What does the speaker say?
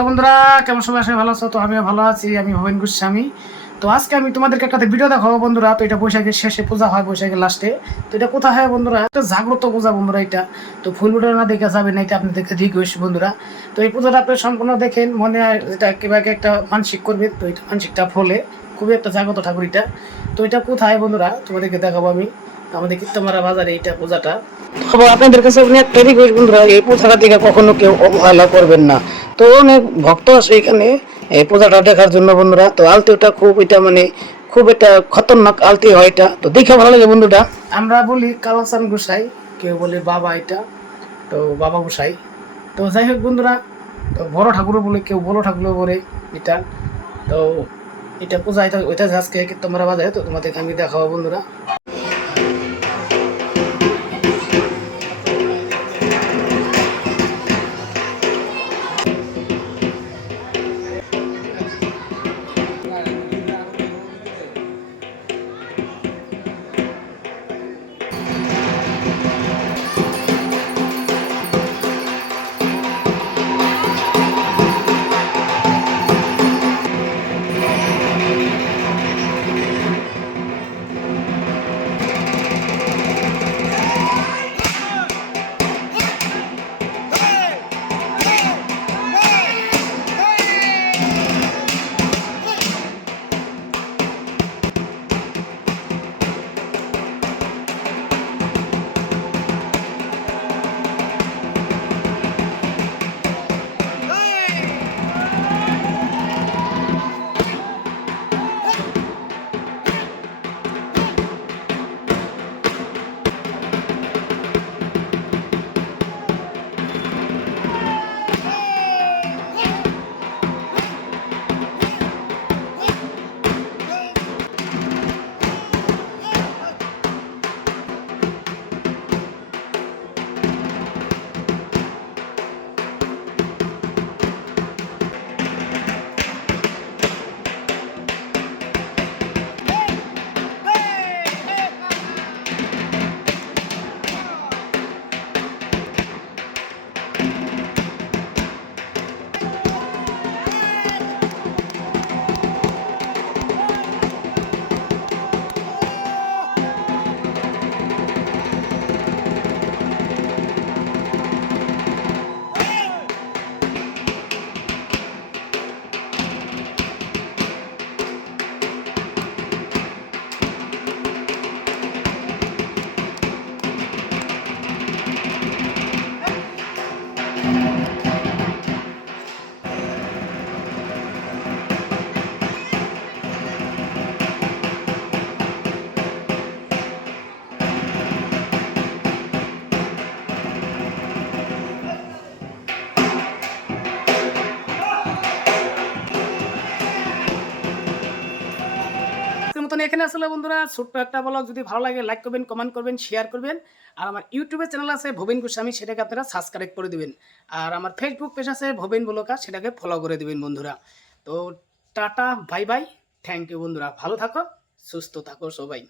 Hello বন্ধুরা, কেমন সবাই আসলে ভালো আছো? তো আমিও ভালো আছি। আমি ভবেন গোস্বামী। তো আজকে আমি তোমাদেরকে একটা ভিডিও দেখাবো বন্ধুরা। তো এটা বৈশাখের শেষে পূজা হয়, বৈশাখের লাস্টে। তো এটা কোথায় হয় বন্ধুরা? এটা জাগ্রত পূজা বন্ধুরা। এটা তো ফুল ভিডিও না দেখে যাবেন না, এটা আপনাদেরকে রিকোয়েস্ট বন্ধুরা। তো এই পূজাটা আপনি সম্পূর্ণ দেখেন, মনে হয় এটা কিভাবে একটা মানসিক করবে। তো এটা মানসিকটা ফলে খুবই একটা জাগ্রত ঠাকুর এটা। তো এটা কোথায় বন্ধুরা তোমাদেরকে দেখাবো আমি। আমাদের কীর্তমারা বাজারে এইটা পূজাটা। তবে আপনাদের কাছে অনেক তৈরি করি বন্ধুরা, এই পূজাটা দেখে কখনো কেউ অবহেলা করবেন না। তো অনেক ভক্ত আছে এখানে এই পূজাটা দেখার জন্য বন্ধুরা। তো আলতিটা খুব এটা মানে খুব একটা খতরনাক আলতি হয় এটা। তো দেখে ভালো লাগে বন্ধুটা। আমরা বলি কালাচান গোসাই, কেউ বলে বাবা এটা। তো বাবা গোসাই। তো যাই হোক বন্ধুরা, তো বড় ঠাকুরও বলে, কেউ বড় ঠাকুরও বলে এটা। তো এটা পূজা এটা ওইটা আজকে তোমরা বাজারে। তো তোমাদেরকে আমি দেখাবো বন্ধুরা। আজকের মতন এখানে আসলে বন্ধুরা ছোট্ট একটা ব্লগ। যদি ভালো লাগে লাইক করবেন, কমেন্ট করবেন, শেয়ার করবেন। আর আমার ইউটিউবে চ্যানেল আছে ভবেন গোস্বামী, সেটাকে আপনারা সাবস্ক্রাইব করে দিবেন। আর আমার ফেসবুক পেজ আছে ভবেন ব্লগার, সেটাকে ফলো করে দিবেন বন্ধুরা। তো tata, bye bye, thank you বন্ধুরা। ভালো থাকো, সুস্থ থাকো সবাই।